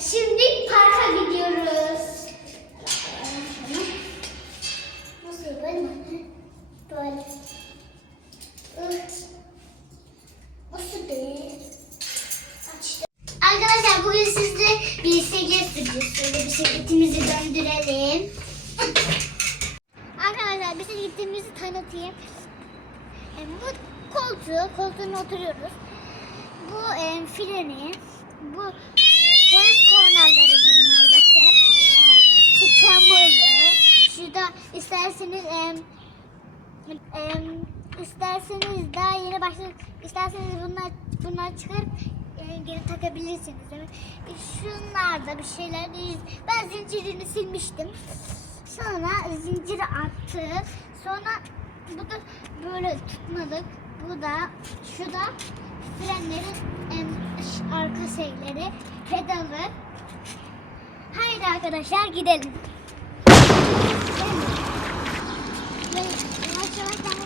Şimdi parka gidiyoruz. Nasıl böyle mi? Nasıl be? Açtım. Arkadaşlar bugün sizle bisiklet süreceğiz. Şöyle bisikletimizi döndürelim. Arkadaşlar bisikletimizi tanıtayım. E, bu koltuğu, koltuğuna oturuyoruz. Bu e, freni, bu isterseniz e, e, isterseniz daha yeni başladık. İsterseniz bunlar bunlar çıkarıp e, geri takabilirsiniz. Yani, e, şunlar da bir şeyler. Ben zincirini silmiştim. Sonra zinciri attı. Sonra bu da böyle tutmadık. Bu da şu da frenlerin em, arka şeyleri, pedalı. Haydi arkadaşlar gidelim. しました